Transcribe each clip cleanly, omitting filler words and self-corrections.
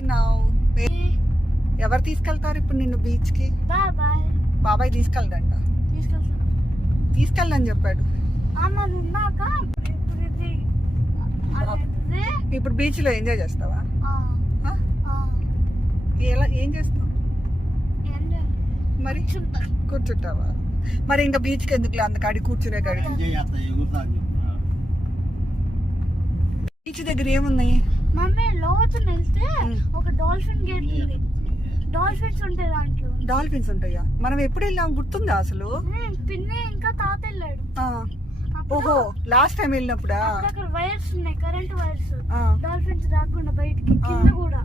వెళ్తున్నావు? ఎవరు తీసుకెళ్తారు ఇప్పుడు నిన్ను బీచ్ కి? బాబాయ్ తీసుకెళ్ళడంట. తీసుకెళ్ళని చెప్పాడు. ఇప్పుడు బీచ్ లో ఎంజాయ్ చేస్తావా? ఎలా ఏం చేస్తావు మరి? కూర్చుంటావా? మరి ఇంకా బీచ్ కి ఎందుకు అందుకాడి కూర్చునే కాడి? బీచ్ దగ్గర ఏమున్నాయి మమ్మీ? లోతున వెళ్తే ఒక డాల్ఫిన్ గేట్ ఉంది. డాల్ఫిన్స్ ఉంటాయి దాంట్లో. డాల్ఫిన్స్ ఉంటాయా? మనం ఎప్పుడు వెళ్ళాం గుర్తుందా అసలు? పిన్ని ఇంకా తాత వెళ్ళాడు. ఓహో, లాస్ట్ టైం వెళ్ళినప్పుడా? అక్కడ వైర్స్ ఉన్నాయి, కరెంట్ వైర్స్. డాల్ఫిన్స్ రాకుండా బయటికి కింద కూడా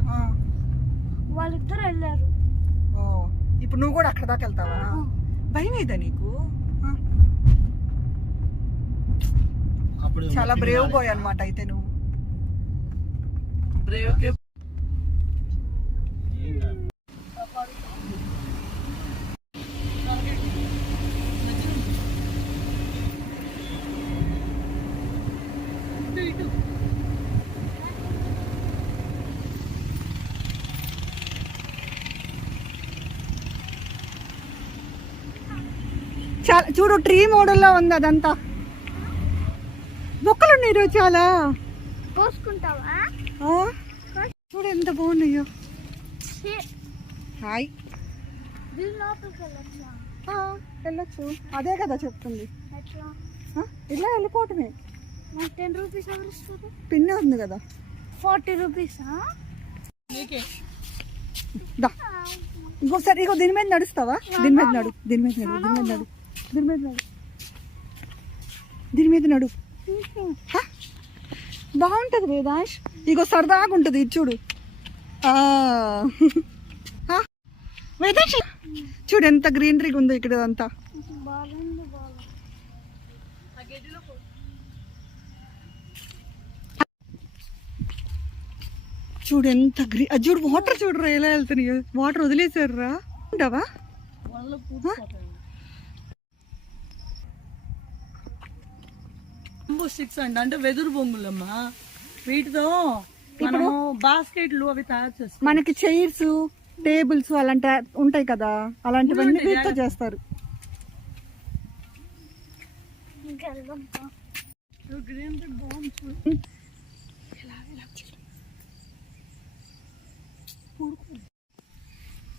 వాళ్ళిద్దరు వెళ్ళారు. ఓ, ఇప్పుడు నువ్వు కూడా అక్కడ దాకా వెళ్తావా? భయం ఏదా నీకు? చాలా బ్రేవ్ బాయ్ అన్నమాట అయితే నువ్వు. చాలా చూడు, ట్రీ మోడల్లో ఉంది అదంతా. మొక్కలు ఉన్నాయి ఈరోజు చాలా. కోసుకుంటావా? చూడు ఎంత బాగున్నాయో. హాయ్, వెళ్ళొచ్చు. అదే కదా చెప్తుంది. ఇలా వెళ్ళిపోవటమే. 10 రూపీస్ ఎవరు ఇస్తారు? పిన్ ఉంది కదా. 40 రూపీస్. ఇంకోసారి ఇగో దీని మీద నడుస్తావా? దీని మీద నడు, దీని మీద నడు, దీని మీద నడు, దీని మీద నడు, దీని మీద నడు. బాగుంటది వేదాష్. ఇగో సరదాగా ఉంటుంది ఇది చూడు. వేదాష్ చూడు ఎంత గ్రీనరీగా ఉందో ఇక్కడ అంతా. చూడు ఎంత చూడు వాటర్ చూడరా ఎలా వెళ్తున్నాయో. వాటర్ వదిలేసారా? ఉంటావా? స్టిక్స్ అండి, అంటే వెదురు బొంగులమ్మా. వీటితో మనము బాస్కెట్లు అవి తయారు చేస్తాం. మనకి చైర్స్, టేబుల్స్ అలాంటి ఉంటాయి కదా, అలాంటివన్నీ వీటితో చేస్తారు.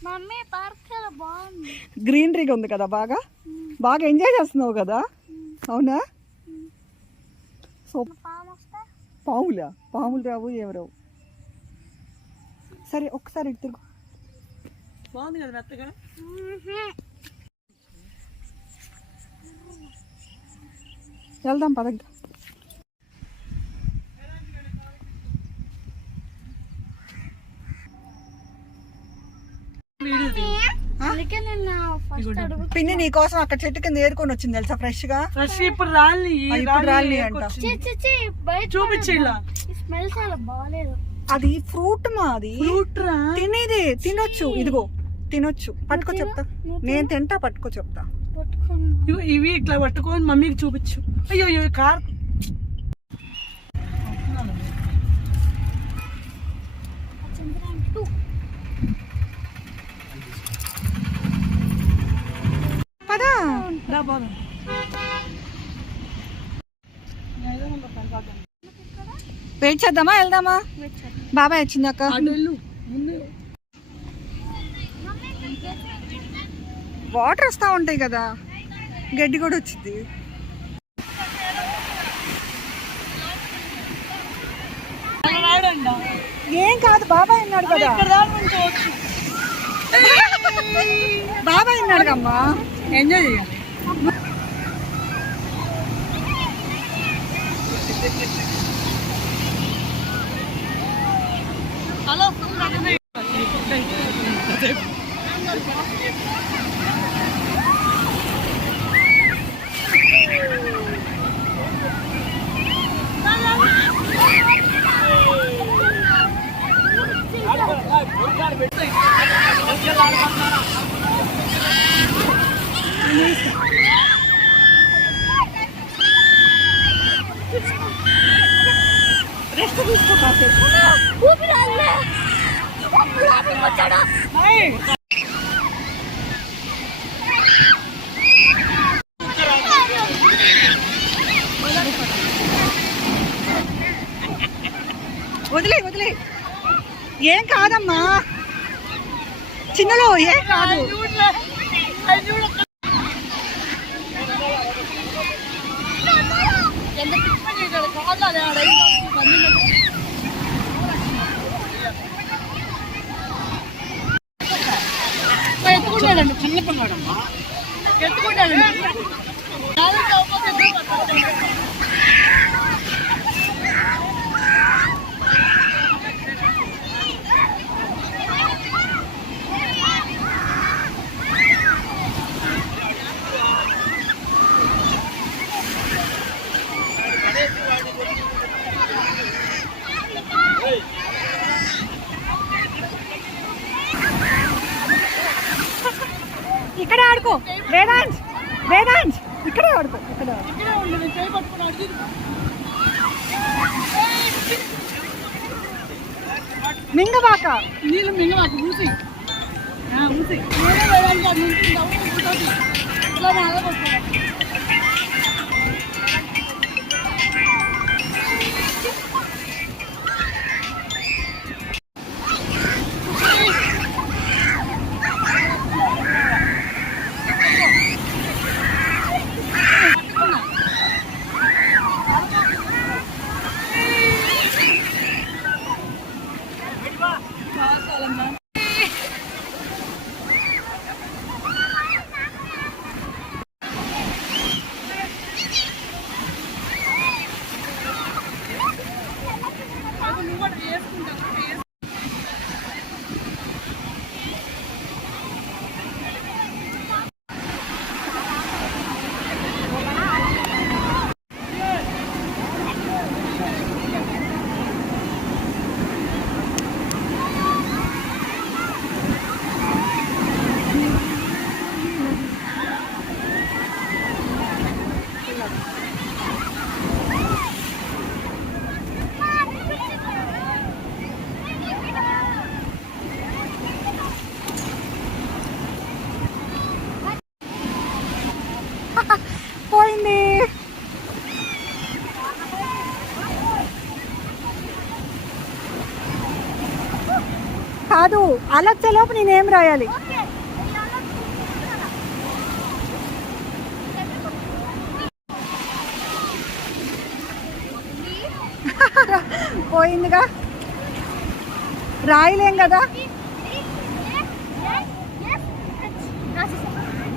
మమ్మీ పార్క్ బాగుంది, గ్రీనరీగా ఉంది కదా. బాగా బాగా ఎంజాయ్ చేస్తున్నావు కదా. అవునా? సో పాములా? పాములు రావు, ఏమి రావు. సరే ఒకసారి ఇటు తిరుగు. బాగుంది కదా మెత్తగా. వెళ్దాం పదంగా. పిన్ని నీ కోసం అక్కడ చెట్టు కింద ఏరుకొని వచ్చింది తెలుసా, ఫ్రెష్ గా. ఇప్పుడు రాలి అంట. చూపించి స్మెల్ చాలా బాగాలేదు. అది ఫ్రూట్ మా, అది తినేది. తినొచ్చు, ఇదిగో తినొచ్చు. పట్టుకో చెప్తా. నేను తింటా, పట్టుకో చెప్తా. ఇవి ఇట్లా పట్టుకొని మమ్మీకి చూపించు. అయ్యో కార్. వెయిట్ చేద్దామా, వెళ్దామా? బాబాయ్ వచ్చిందాక. వాటర్ వస్తా ఉంటాయి కదా, గడ్డి కూడా వచ్చింది. ఏం కాదు, బాబాయ్ ఉన్నాడు కదా. బాబాయ్ ఉన్నాడు కమ్మా, ఎంజాయ్ చేయాలి. హలో రెస్ట్ తీసుకో కాసేపు. వదిలే వదిలే, ఏం కాదమ్మా చిన్నలో, ఏం కాదు. ఎత్తుకుంటాడండి చిన్న పిల్లాడమ్మా, ఎత్తుకుంటాడండి. ఇక్కడే ఆడుకో వేదాంత్, వేదాంత్ ఇక్కడే ఆడుకో, ఇక్కడే మింగబాక, నీళ్ళు మింగమాక, ఊసి ఊసి ఇలా నల్లగొట్టుకోవాలి. పోయింది. కాదు అలా వచ్చేలోపు నేనేం రాయాలి? పోయిందిగా, రాయలేం కదా.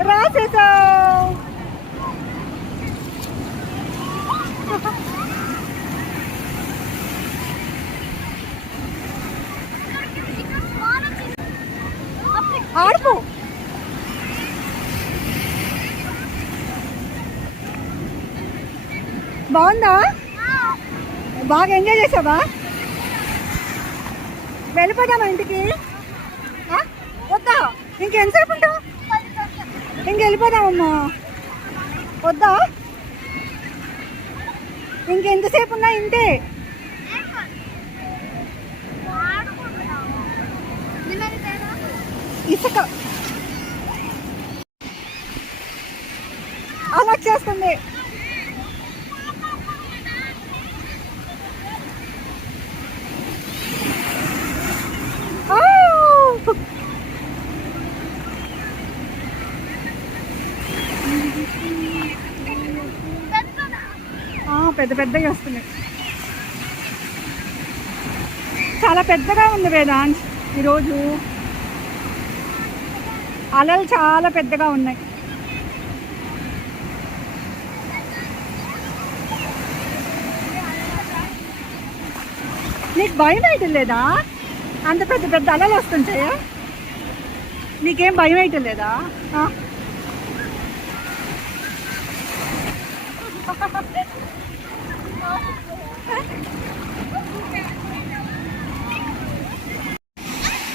రాసేసావు. ఆడుకో. బాగుందా? బాగా ఎంజాయ్ చేసావా? వెళ్ళిపోదామా ఇంటికి? వద్దా? ఇంకెంతసేపు ఉంటావు? ఇంకెళ్ళిపోదామమ్మా. వద్దా? ఇంకెంతసేపు ఉన్నా ఇంతే. ఇసుక అలా చేస్తుంది. పెద్ద పెద్దగా వస్తున్నాయి. చాలా పెద్దగా ఉంది వేదాంత్ ఈరోజు. అలలు చాలా పెద్దగా ఉన్నాయి. నీకు భయం వేయటం లేదా? అంత పెద్ద పెద్ద అలలు వస్తుంటాయా? నీకేం భయం వేయటం లేదా?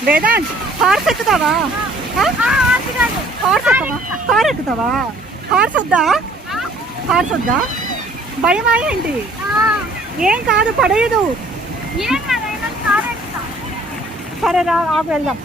వేదాంత్ హార్స్ ఎక్కుతావా? హార్స్ ఎక్కుతావా? కార్ ఎక్కుతావా? హార్స్ వద్దా? హార్స్ వద్దా? భయమా ఏంటి? ఏం కాదు, పడేయదు. సరే సరే రా ఆపు వెళ్దాం.